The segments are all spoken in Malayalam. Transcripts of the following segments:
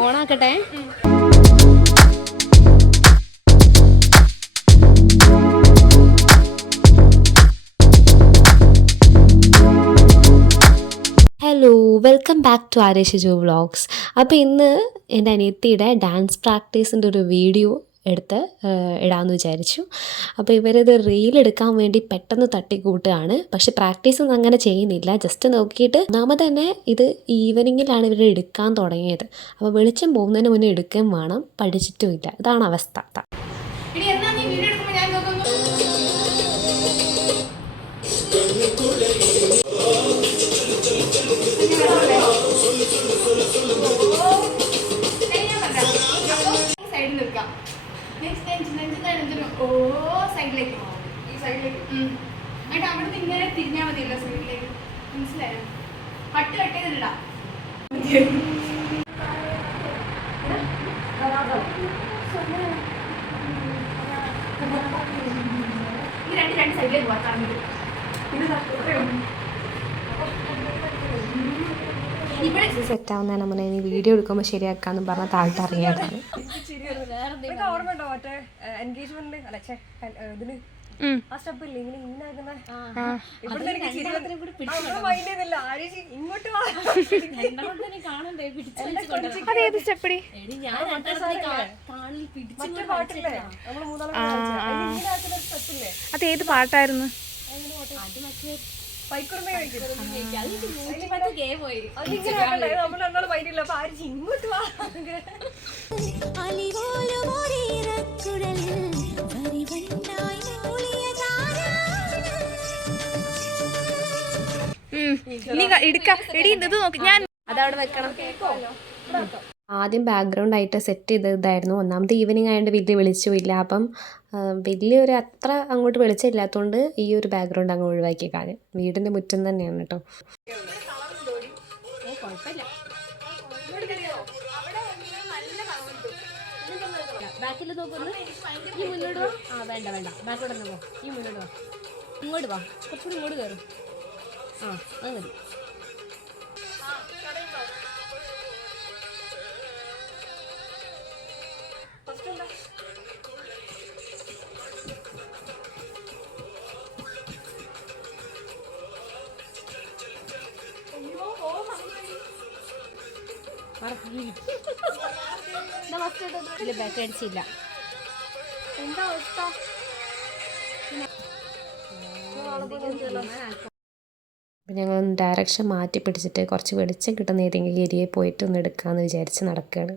ഓണാക്കട്ടെ. Hello welcome back to Aresh Jo vlogs അപ്പോൾ ഇന്ന് എന്റെ അനിയത്തിയുടെ ഡാൻസ് പ്രാക്ടീസിന്റെ ഒരു വീഡിയോ എടുത്ത് ഇടാമെന്ന് വിചാരിച്ചു. അപ്പോൾ ഇവരിത് റീൽ എടുക്കാൻ വേണ്ടി പെട്ടെന്ന് തട്ടിക്കൂട്ടുകയാണ്. പക്ഷെ പ്രാക്ടീസ് ഒന്നും അങ്ങനെ ചെയ്യുന്നില്ല. ജസ്റ്റ് നോക്കിയിട്ട് ഒന്നാമത് തന്നെ ഇത് ഈവനിങ്ങിലാണ് ഇവർ എടുക്കാൻ തുടങ്ങിയത്. അപ്പോൾ വെളിച്ചം പോകുന്നതിന് മുന്നേ എടുക്കുകയും വേണം. പഠിച്ചിട്ടുമില്ല ഇതാണ് അവസ്ഥ. ഞാൻ സൈഡിലേക്ക്. എന്നിട്ട് അവിടുന്ന് ഇങ്ങനെ തിരിഞ്ഞാൽ മതിയല്ലോ സൈഡിലേക്ക്. മനസ്സിലായോ? കട്ട് കട്ട് ചെയ്തിടാം ഈ രണ്ട് രണ്ട് സൈഡിലേക്ക് പോകാൻ സെറ്റ് ആവുന്നതിന് മുന്നേ ഇനി വീഡിയോ എടുക്കുമ്പോൾ ശരിയാക്കാന്ന് പറഞ്ഞ താഴ്ത്ത അറിയാതാണ്. ഓർമ്മ ഉണ്ടോ മറ്റേ എൻഗേജ്മെന്റ് അല്ല ഇതിൽ? ആ സ്റ്റെപ്പ് ഇല്ല? ഇങ്ങനെ ഇങ്ങനെ ആക്കുന്ന ഇവിടുന്ന് എനിക്ക് ചെയ്തില്ല. ഇങ്ങോട്ട്. അതേത് സ്റ്റെപ്പടി? മറ്റേ പാട്ടില്ലേ? നമ്മൾ മൂന്നാളും? അതേത് പാട്ടായിരുന്നു? mind ഇല്ല. അപ്പൊ ആര്യച്ചി ഇങ്ങോട്ട് വാ. നീ എടുക്ക. എടി ഇത് നോക്ക്. ഞാൻ അതവിടെ വെക്കണം. ആദ്യം ബാക്ക്ഗ്രൗണ്ട് ആയിട്ട് സെറ്റ് ചെയ്ത ഇതായിരുന്നു ഒന്നാമത് ഈവനിങ് ആയതുകൊണ്ട് വലിയ വെളിച്ചമില്ല അപ്പം വലിയ വലിയൊരു അത്ര അങ്ങോട്ട് വെളിച്ചമില്ലാത്തതുകൊണ്ട് ഈ ഒരു ബാക്ക്ഗ്രൗണ്ട് അങ്ങ് ഒഴിവാക്കി കാര്യം. വീടിന്റെ മുറ്റം തന്നെയാണ് കേട്ടോ ബാക്കിൽ നോക്കുന്നു. ഈ മുന്നോട്ട് വാ. ആ വേണ്ട വേണ്ട. ബാക്കിലോട്ട് പോ. ഈ മുന്നോട്ട് വാ. ഇങ്ങോട്ട് വാ. കുറച്ചുകൂടി ഇങ്ങോട്ട് കയറും ആ അത് മതി. ഇല്ല ബാക്ക് അടിച്ചില്ല. എന്താ അവസ്ഥ? അപ്പം ഞങ്ങൾ ഡയറക്ഷൻ മാറ്റി പിടിച്ചിട്ട് കുറച്ച് വെളിച്ചം കിട്ടുന്ന ഏതെങ്കിലും ഏരിയയിൽ പോയിട്ട് ഒന്ന് എടുക്കാമെന്ന് വിചാരിച്ച് നടക്കുകയാണ്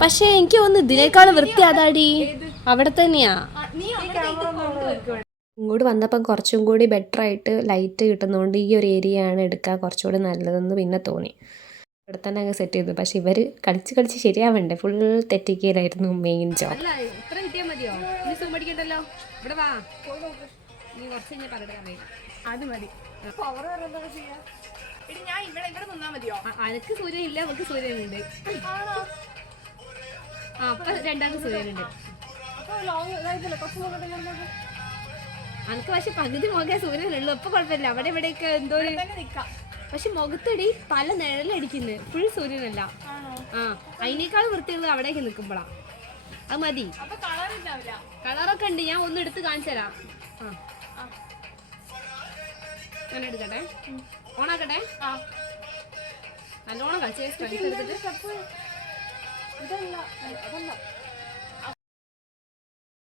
പക്ഷേ എനിക്ക് ഒന്ന് ഇതിനേക്കാളും വൃത്തി അതാടി. അവിടെ തന്നെയാ. ഇങ്ങോട്ട് വന്നപ്പം കുറച്ചും കൂടി ബെറ്റർ ആയിട്ട് ലൈറ്റ് കിട്ടുന്നതുകൊണ്ട് ഈ ഒരു ഏരിയ ആണ് എടുക്കാൻ കുറച്ചുകൂടി നല്ലതെന്ന് പിന്നെ തോന്നി. ഇവിടെ തന്നെ അങ്ങ് സെറ്റ് ചെയ്തു. പക്ഷെ ഇവർ കളിച്ച് കളിച്ച് ശരിയാവണ്ടേ? ഫുൾ തെറ്റിക്കലായിരുന്നു മെയിൻ ജോബ് നീ കുറച്ച് കഴിഞ്ഞാൽ പറഞ്ഞിട്ട് അറിയാം അത് മതി. പവർ എന്താ ചെയ്യാ? എടി ഞാൻ ഇവിടെ ഇവിടെ നിന്നാ മതിയോ? അനക്ക് സൂര്യൻ ഇല്ല നമുക്ക് സൂര്യനുണ്ട്. ആ അപ്പൊ രണ്ടാമത് സൂര്യനുണ്ട്. അനക്ക് പക്ഷെ പകുതി മുഖേ സൂര്യനുള്ളൂ ഇപ്പൊ കുഴപ്പമില്ല. അവിടെ ഇവിടെയൊക്കെ എന്തോ പക്ഷെ മുഖത്തടി പല നിഴലടിക്കുന്നു. ഫുൾ സൂര്യനല്ല. ആ അതിനേക്കാൾ വൃത്തിയുള്ളത് അവിടേക്ക് നിൽക്കുമ്പോഴാ അത് മതി. കളറൊക്കെ ഉണ്ട്. ഞാൻ ഒന്ന് എടുത്ത് കാണിച്ചു തരാം. ആ. ഞാൻ എടുക്കട്ടെ? ഓണാക്കട്ടെ? നല്ലോണം കളിച്ചേ സ്ട്രെങ്ത് എടുത്തിട്ട്. ഇതല്ല അതല്ല.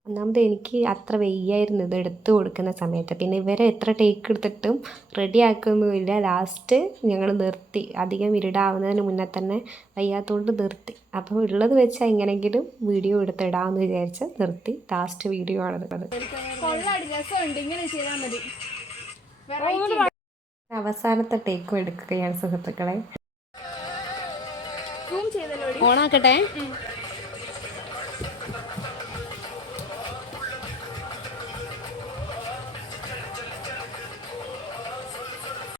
ഒന്നാമത് എനിക്ക് അത്ര വയ്യായിരുന്നു ഇത് എടുത്തു കൊടുക്കുന്ന സമയത്ത്. പിന്നെ ഇവരെ എത്ര ടേക്ക് എടുത്തിട്ടും റെഡി ആക്കൊന്നുമില്ല. ലാസ്റ്റ് ഞങ്ങൾ നിർത്തി. അധികം ഇരുടാവുന്നതിന് മുന്നേ തന്നെ വയ്യാത്തതുകൊണ്ട് നിർത്തി. അപ്പോൾ ഉള്ളത് വെച്ചാൽ എങ്ങനെങ്കിലും വീഡിയോ എടുത്തിടാമെന്ന് വിചാരിച്ച് നിർത്തി. ലാസ്റ്റ് വീഡിയോ ആണത് അവസാനത്തെ ടേക്കും എടുക്കുകയാണ് സുഹൃത്തുക്കളെ. ഓണാക്കട്ടെ.